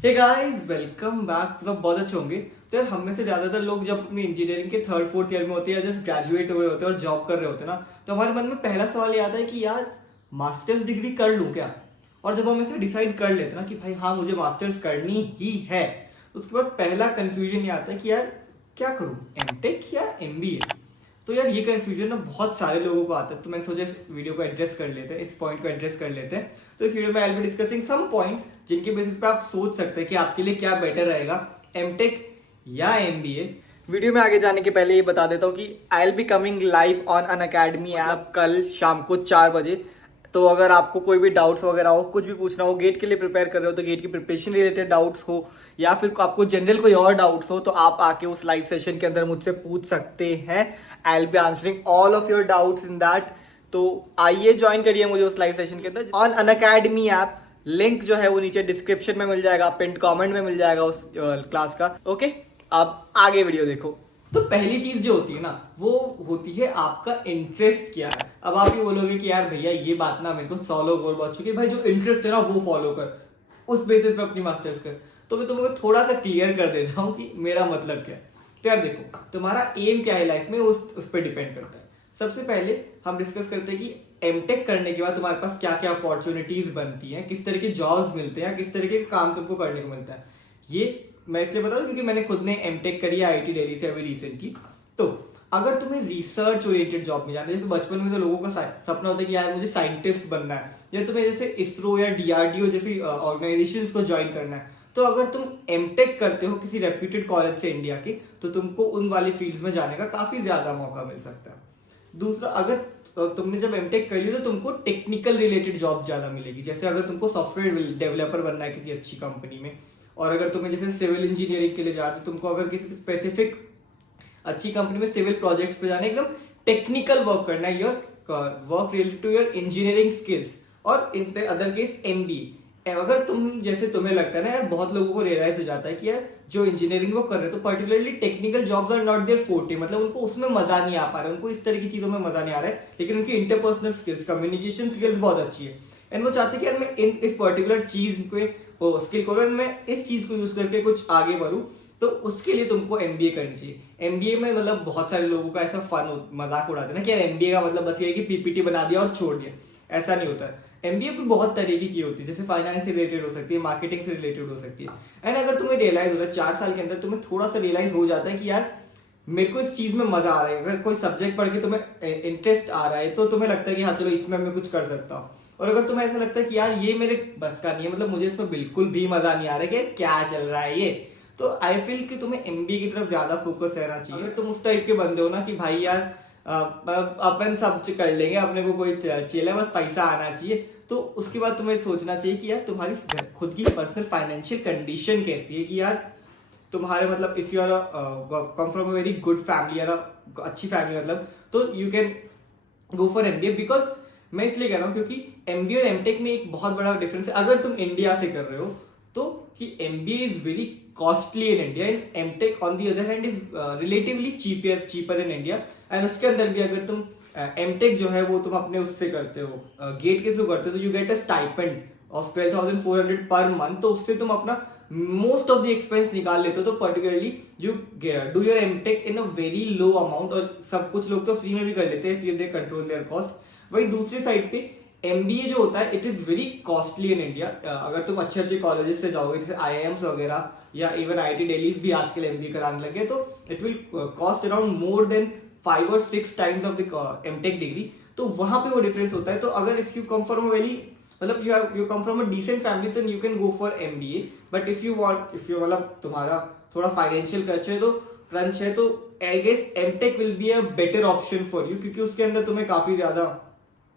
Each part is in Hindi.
Hey guys, welcome back. तो सब बहुत अच्छे होंगे। तो यार, हम में से ज्यादातर लोग जब अपनी इंजीनियरिंग के थर्ड फोर्थ ईयर में होते हैं या जस्ट ग्रेजुएट हुए होते हैं और जॉब कर रहे होते हैं ना, तो हमारे मन में पहला सवाल ये आता है कि यार मास्टर्स डिग्री कर लूं क्या। और जब हम इसे डिसाइड कर लेते हैं ना कि भाई हाँ, मुझे मास्टर्स करनी ही है, तो उसके बाद पहला कंफ्यूजन ये आता है कि यार क्या करूं, एमटेक या एमबीए। तो यार ये कंफ्यूजन ना बहुत सारे लोगों को आता है, तो मैंने सोचा इस वीडियो को एड्रेस कर लेते हैं, इस पॉइंट को एड्रेस कर लेते हैं। तो इस वीडियो में I will be discussing some points जिनके बेसिस पे आप सोच सकते हैं कि आपके लिए क्या बेटर रहेगा, एमटेक या एमबीए। वीडियो में आगे जाने के पहले ये बता देता हूँ कि I will be coming live on Unacademy app कल शाम को 4 बजे। तो अगर आपको कोई भी डाउट्स वगैरह हो, कुछ भी पूछना हो, गेट के लिए प्रिपेयर कर रहे हो तो गेट की प्रिपरेशन रिलेटेड डाउट्स हो, या फिर आपको जनरल कोई और डाउट्स हो, तो आप आके उस लाइव सेशन के अंदर मुझसे पूछ सकते हैं। आई will be answering all of your doubts in that. तो आइए ज्वाइन करिए मुझे उस लाइव सेशन के अंदर on Unacademy app. Link जो है वो नीचे डिस्क्रिप्शन में मिल जाएगा, पिन कमेंट में मिल जाएगा उस क्लास का। ओके, अब आगे वीडियो देखो। तो पहली चीज जो होती है ना, वो होती है आपका इंटरेस्ट क्या है। अब आप ये बोलोगे कि यार भैया ये बात ना मेरे को 100 लोग और बोल चुके, भाई जो इंटरेस्ट है ना वो फॉलो कर, उस बेसिस पे अपनी मास्टर्स कर। तो मैं तुमको थोड़ा सा क्लियर कर देता हूँ कि मेरा मतलब क्या है। तो यार देखो, तुम्हारा एम क्या है लाइफ में, उस पर डिपेंड करता है। सबसे पहले हम डिस्कस करते हैं कि एमटेक करने के बाद तुम्हारे पास क्या क्या अपॉर्चुनिटीज बनती हैं, किस तरह के जॉब्स मिलते हैं, किस तरह के काम तुमको करने को मिलता है। ये मैं इसलिए बता रहा हूँ क्योंकि मैंने खुद ने एमटेक करी है आईआईटी दिल्ली से अभी रिसेंटली। तो अगर तुम्हें रिसर्च ओरिएंटेड जॉब में जाना है, जैसे बचपन में तो लोगों का सपना होता है कि यार मुझे साइंटिस्ट बनना है, या तुम्हें जैसे इसरो या डीआरडीओ जैसी ऑर्गेनाइजेशन को ज्वाइन करना है, तो अगर तुम एमटेक करते हो किसी रेप्यूटेड कॉलेज से इंडिया के, तो तुमको उन वाली फील्ड्स में जाने का काफी ज्यादा मौका मिल सकता है। दूसरा, अगर तुमने जब एमटेक कर ली तो तुमको टेक्निकल रिलेटेड जॉब्स ज्यादा मिलेगी। जैसे अगर तुमको सॉफ्टवेयर डेवलपर बनना है किसी अच्छी कंपनी में, और अगर तुम्हें जैसे सिविल इंजीनियरिंग के लिए जाते हो, तुमको अगर किसी स्पेसिफिक अच्छी कंपनी में सिविल प्रोजेक्ट्स पे जाना है, एकदम टेक्निकल वर्क करना है, your work related to your engineering skills. और in the other case MBA. अगर तुम जैसे तुम्हें लगता है ना यार, बहुत लोगों को रियलाइज हो जाता है कि यार जो इंजीनियरिंग वो कर रहे हैं तो particularly technical jobs are not their forte, मतलब उनको उसमें मजा नहीं आ पा रहा है, उनको इस तरह की चीजों में मजा नहीं आ रहा है, लेकिन उनकी इंटरपर्सनल स्किल्स, कम्युनिकेशन स्किल्स बहुत अच्छी है। एंड वो चाहते हैं कि यार मैं इस पर्टिकुलर चीज को स्किल करूँ, मैं इस चीज को यूज करके कुछ आगे बढ़ूँ। तो उसके लिए तुमको एमबीए करनी चाहिए। एमबीए में मतलब बहुत सारे लोगों का ऐसा मजाक उड़ाते हैं ना कि यार एमबीए का मतलब बस ये है कि पीपीटी बना दिया और छोड़ दिया। ऐसा नहीं होता है। एमबीए भी बहुत तरीके की होती है, जैसे फाइनेंस से रिलेटेड हो सकती है, मार्केटिंग से रिलेटेड हो सकती है। एंड अगर तुम्हें रियलाइज हो रहा है 4 साल के अंदर, तुम्हें थोड़ा सा रियलाइज हो जाता है कि यार मेरे को इस चीज में मजा आ रहा है, अगर कोई सब्जेक्ट पढ़ के तुम्हें इंटरेस्ट आ रहा है, तो तुम्हें लगता है कि हाँ चलो इसमें मैं कुछ कर सकता हूँ। और अगर तुम्हें ऐसा लगता है कि यार ये मेरे बस का नहीं है, मतलब मुझे इसमें बिल्कुल भी मजा नहीं आ रहा है कि क्या चल रहा है ये, तो आई फील कि तुम्हें एमबीए की तरफ ज्यादा फोकस रहना चाहिए। अगर तुम उस टाइप के बंदे हो ना कि भाई यार अपन सब कर लेंगे, अपने को कोई चिल है, बस पैसा आना चाहिए, तो उसके बाद तुम्हें सोचना चाहिए कि यार तुम्हारी खुद की पर्सनल फाइनेंशियल कंडीशन कैसी है, कि यार तुम्हारे मतलब if you are come from a very good family या अच्छी फैमिली, मतलब तो you can go for MBA. Because मैं इसलिए कह रहा हूँ क्योंकि एमबीए और एमटेक में एक बहुत बड़ा डिफरेंस है। अगर तुम इंडिया से कर रहे हो तो कि MBA is very costly in India, and MTech on the other hand is relatively cheaper in India. And उसके अंदर भी अगर तुम एमटेक जो है वो तुम अपने उससे करते हो, गेट के थ्रू करते हो, तो you get a stipend of 12,400 per month. तो उससे तुम अपना मोस्ट ऑफ द एक्सपेंस निकाल लेते हो। तो particularly you do your MTech in a very low amount, और सब कुछ लोग तो फ्री में भी कर लेते हैं, दे कंट्रोल देयर कॉस्ट। वही दूसरी साइड पे एमबीए जो होता है, it is very costly in India. अगर तुम अच्छे अच्छे कॉलेजेस से जाओगे, जैसे आईआईएम्स वगैरह या इवन आईआईटी दिल्ली भी आजकल एमबीए कराने लगे, तो it will cost around more than 5 or 6 times of the MTech degree. तो वहां पे वो डिफरेंस होता है। तो अगर if you come from a very मतलब you come from a decent family, तो you can go for MBA. But if you मतलब तुम्हारा थोड़ा फाइनेंशियल क्रंच है, तो I guess MTech will be a better option for you, क्योंकि उसके अंदर तुम्हें काफी ज्यादा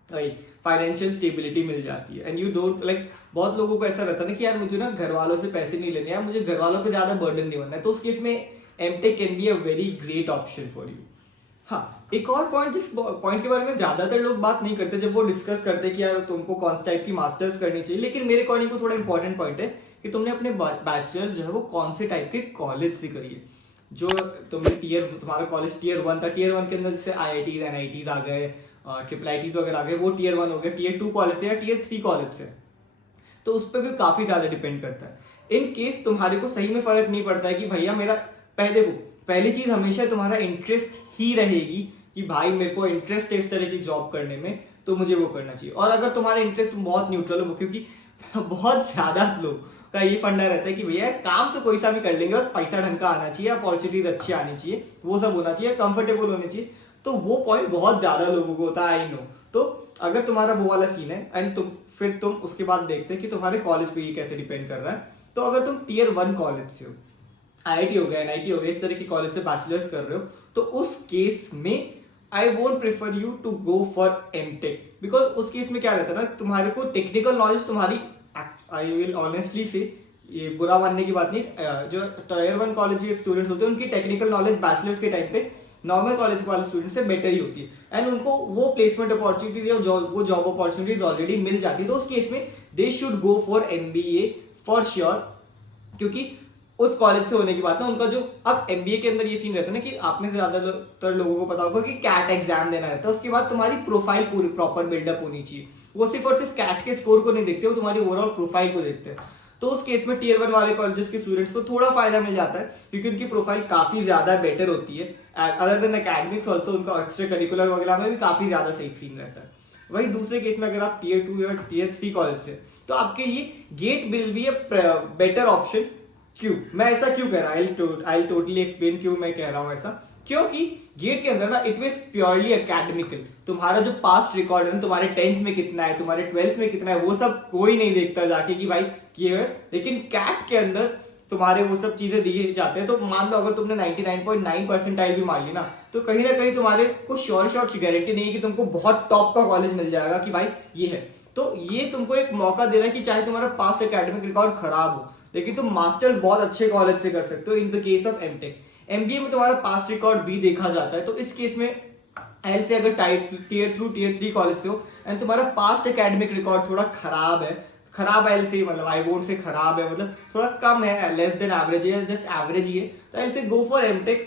फाइनेंशियल स्टेबिलिटी मिल जाती है। एंड यू डोंट लाइक, बहुत लोगों को ऐसा रहता है ना कि यार मुझे ना घर वालों से पैसे नहीं लेने, यार मुझे घर वालों पे ज्यादा बर्डन नहीं बनना है, तो उस केस में MTech can be a very great option for you. हाँ, एक और पॉइंट, जिस पॉइंट के बारे में ज्यादातर लोग बात नहीं करते जब वो डिस्कस करते कि यार तुमको कौन सा टाइप की मास्टर्स करनी चाहिए, लेकिन मेरे अकॉर्डिंग को थोड़ा इंपॉर्टेंट पॉइंट है कि तुमने अपने बैचलर्स जो है वो कौन से टाइप के कॉलेज से करिए। जो तुमने तुम्हारा कॉलेज टीयर 1 था, टीयर 1 के अंदर जैसे आईआईटीज एनआईटीज आ गए, ट्रिपल आईटीज वगैरह आ गए, वो टीयर 1 हो गया। टीयर 2 कॉलेज से या टीयर 3 कॉलेज से, तो उस पर भी काफी ज्यादा डिपेंड करता है। इन केस तुम्हारे को सही में फर्क नहीं पड़ता है कि भैया मेरा पहली चीज हमेशा तुम्हारा इंटरेस्ट ही रहेगी कि भाई मेरे को इंटरेस्ट है इस तरह की जॉब करने में, तो मुझे वो करना चाहिए। और अगर तुम्हारा इंटरेस्ट बहुत न्यूट्रल हो, क्योंकि बहुत ज्यादा लोग का ये फंडा रहता है कि भैया काम तो कोई सा भी कर लेंगे, बस पैसा ढंग का आना चाहिए, अपॉर्चुनिटीज अच्छी आनी चाहिए, वो सब होना चाहिए, कंफर्टेबल होने चाहिए, तो वो पॉइंट बहुत ज्यादा लोगों को होता है, आई नो। तो अगर तुम्हारा वो वाला सीन है एंड तुम उसके बाद देखते हैं कि तुम्हारे कॉलेज पे ये कैसे डिपेंड कर रहा है। तो अगर तुम टियर 1 कॉलेज से हो, IIT हो गया, NIT हो गया, इस तरह की कॉलेज से बैचलर्स कर रहे हो, तो उस केस में I won't prefer you to go for MTech, because उस केस में क्या रहता है ना, तुम्हारे को टेक्निकल नॉलेज तुम्हारी, आई विल ऑनेस्टली से, ये बुरा मानने की बात नहीं, जो टियर 1 कॉलेज के स्टूडेंट्स होते हैं उनकी टेक्निकल नॉलेज बैचलर्स के टाइम पे नॉर्मल कॉलेज वाले स्टूडेंट से बेटर ही होती है एंड उनको वो प्लेसमेंट अपॉर्चुनिटीज या वो जॉब अपॉर्चुनिटीज ऑलरेडी मिल जाती है। तो उस केस में they should go for MBA for sure, क्योंकि उस कॉलेज से होने की बात ना उनका जो, अब MBA के अंदर ये सीन रहता है ना कि आप में से ज्यादातर लोगों को पता होगा कि कैट एग्जाम देना रहता है, उसके बाद तुम्हारी प्रोफाइल पूरी प्रॉपर बिल्डअप होनी चाहिए। वो सिर्फ और सिर्फ कैट के स्कोर को नहीं देखते, वो तुम्हारी ओवरऑल प्रोफाइल को देखते हैं। तो उस केस में टियर 1 वाले कॉलेजेस के स्टूडेंट्स को थोड़ा फायदा मिल जाता है क्योंकि उनकी प्रोफाइल काफी ज्यादा बेटर होती है, अदर देन एकेडमिक्स ऑल्सो उनका एक्स्ट्रा करिकुलर वगैरह में भी काफी ज्यादा सही सीन रहता है। वही दूसरे केस में अगर आप टियर 2 या टियर 3 कॉलेज से, तो आपके लिए GATE will be a better option. क्यों मैं ऐसा क्यों कह रहा हूँ, आई टोटली एक्सप्लेन क्यों मैं कह रहा हूँ ऐसा। क्योंकि गेट के अंदर ना इट वाज प्योरली एकेडमिकल, तुम्हारा जो पास्ट रिकॉर्ड है, तुम्हारे 10th में कितना है, तुम्हारे 12th में कितना है, वो सब कोई नहीं देखता जाके कि भाई ये है। लेकिन कैट के अंदर तुम्हारे वो सब चीजें दिए जाते हैं। तो मान लो अगर तुमने 99.9 परसेंटाइल भी मार ली ना, तो कहीं ना कहीं तुम्हारे को श्योर गारंटी नहीं है कि तुमको बहुत टॉप का कॉलेज मिल जाएगा कि भाई ये है। तो ये तुमको एक मौका दे रहा है कि चाहे तुम्हारा पास्ट एकेडमिक रिकॉर्ड खराब हो, लेकिन तुम मास्टर्स बहुत अच्छे कॉलेज से कर सकते हो। In the case of MTech, MBA में तुम्हारा पास्ट रिकॉर्ड भी देखा जाता है। तो इस केस में एल से अगर टियर 2 टियर 3 कॉलेज से हो एंड तुम्हारा पास्ट एकेडमिक रिकॉर्ड थोड़ा खराब है, खराब एल से मतलब आई वोंट से खराब है, मतलब थोड़ा कम है, लेस देन एवरेज है, जस्ट एवरेज ही है, तो एल से गो फॉर MTech।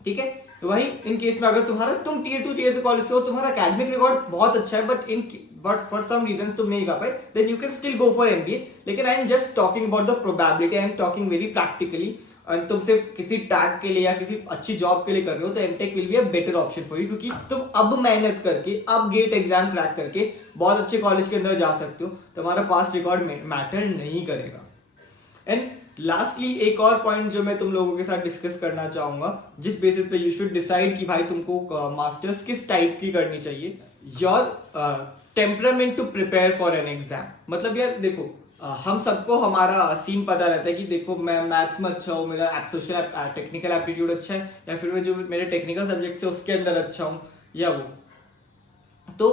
ठीक है, वही इन केस में अगर तुम टियर 2 टियर 3 कॉलेज से हो, तुम्हारा एकेडमिक रिकॉर्ड बहुत अच्छा है, बट फॉर सम रीजंस तुम नहीं कर पाए, then you can still go for MBA। लेकिन I am just talking about the probability, I am talking very practically. तुम सिर्फ किसी टैग के लिए या किसी अच्छी जॉब के लिए कर रहे हो, तो MTech will be a better option for you, क्योंकि तुम अब मेहनत करके, अब गेट एग्जाम क्रैक करके बहुत अच्छे कॉलेज के अंदर जा सकते हो, तुम्हारा पास्ट रिकॉर्ड मैटर नहीं करेगा। एंड लास्टली एक और पॉइंट जो मैं तुम लोगों के साथ डिस्कस करना चाहूंगा, जिस बेसिस पे यू शुड डिसाइड कि भाई तुमको मास्टर्स किस टाइप की करनी चाहिए, your temperament to prepare for an exam. मतलब यार देखो, हम सबको हमारा सीन पता रहता है कि देखो मैं मैथ्स में अच्छा हूँ, मेरा सोशल टेक्निकल एप्टीट्यूड अच्छा है, या फिर मैं जो मेरे टेक्निकल सब्जेक्ट है उसके अंदर अच्छा हूँ या वो। तो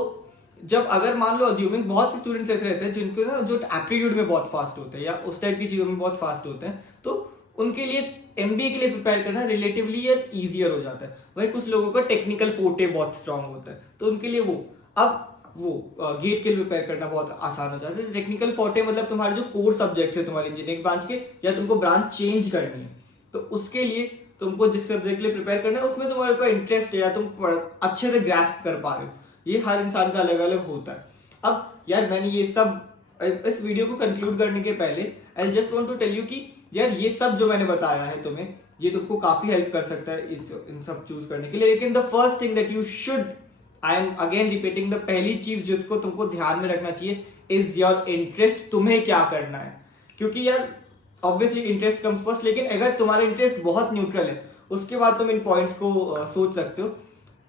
जब अगर मान लो अज्यूमिंग बहुत से स्टूडेंट्स ऐसे रहते हैं जिनको ना जो एप्टीट्यूड में बहुत फास्ट होते हैं या उस टाइप की चीजों में बहुत फास्ट होते हैं, तो उनके लिए MBA के लिए प्रिपेयर करना रिलेटिवली ईजियर हो जाता है। वही कुछ लोगों का टेक्निकल फोर्टे बहुत स्ट्रांग होता है, तो उनके लिए वो गेट के लिए प्रिपेयर करना बहुत आसान हो जाता है। टेक्निकल फोर्टे मतलब तुम्हारे जो कोर सब्जेक्ट है तुम्हारे इंजीनियरिंग ब्रांच के, या तुमको ब्रांच चेंज करनी है, तो उसके लिए तुमको जिस सब्जेक्ट के लिए प्रिपेयर करना है उसमें तुम्हारे को इंटरेस्ट है या तुम अच्छे से ग्रास्प कर पा रहे हो, ये हर इंसान का अलग अलग होता है। अब यार मैंने ये सब, इस वीडियो को कंक्लूड करने के पहले I just want to tell you कि यार ये सब जो मैंने बताया है तुम्हें, ये तुमको काफी हेल्प कर सकता है इन सब चूज करने के लिए। लेकिन the first thing that you should, I am again repeating, the पहली चीज जिसको तुमको ध्यान में रखना चाहिए इज योर इंटरेस्ट, तुम्हें क्या करना है। क्योंकि यार ऑब्वियसली इंटरेस्ट कम्स फर्स्ट, लेकिन अगर तुम्हारा इंटरेस्ट बहुत न्यूट्रल है उसके बाद तुम इन पॉइंट्स को सोच सकते हो।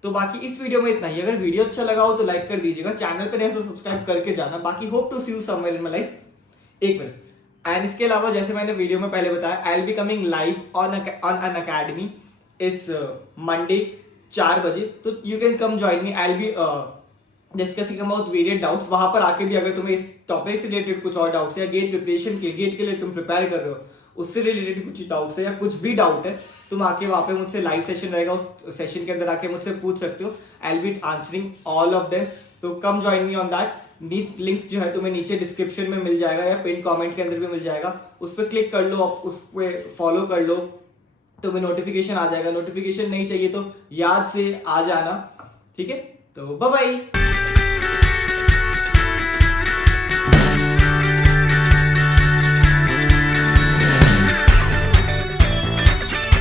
तो बाकी इस वीडियो में इतना ही। अगर वीडियो अच्छा लगा हो तो लाइक कर दीजिएगा, चैनल पर नहीं तो सब्सक्राइब करके जाना। बाकी hope to see you somewhere in my life. एक मिनट, एंड इसके अलावा जैसे मैंने वीडियो में पहले बताया, I will be coming live on Unacademy इस मंडे 4 बजे, तो you can come join me. I will be discussing about various doubts. वहां पर आके भी अगर तुम्हें इस टॉपिक से रिलेटेड कुछ और डाउट्स या गेट प्रिपरेशन के, गेट के लिए तुम प्रिपेयर कर रहे हो उससे रिलेटेड कुछ डाउट्स है या कुछ भी डाउट है, तुम आके वहां पे मुझसे लाइव सेशन रहेगा, उस सेशन के अंदर आके मुझसे पूछ सकते हो। I will be answering all of them, तो come join me on that. Link जो है तुम्हें नीचे डिस्क्रिप्शन में मिल जाएगा या पिन कमेंट के अंदर भी मिल जाएगा, उस पर क्लिक कर लो, उस पर फॉलो कर लो, तुम्हें नोटिफिकेशन आ जाएगा। नोटिफिकेशन नहीं चाहिए तो याद से आ जाना, ठीक है। तो बाय बाय।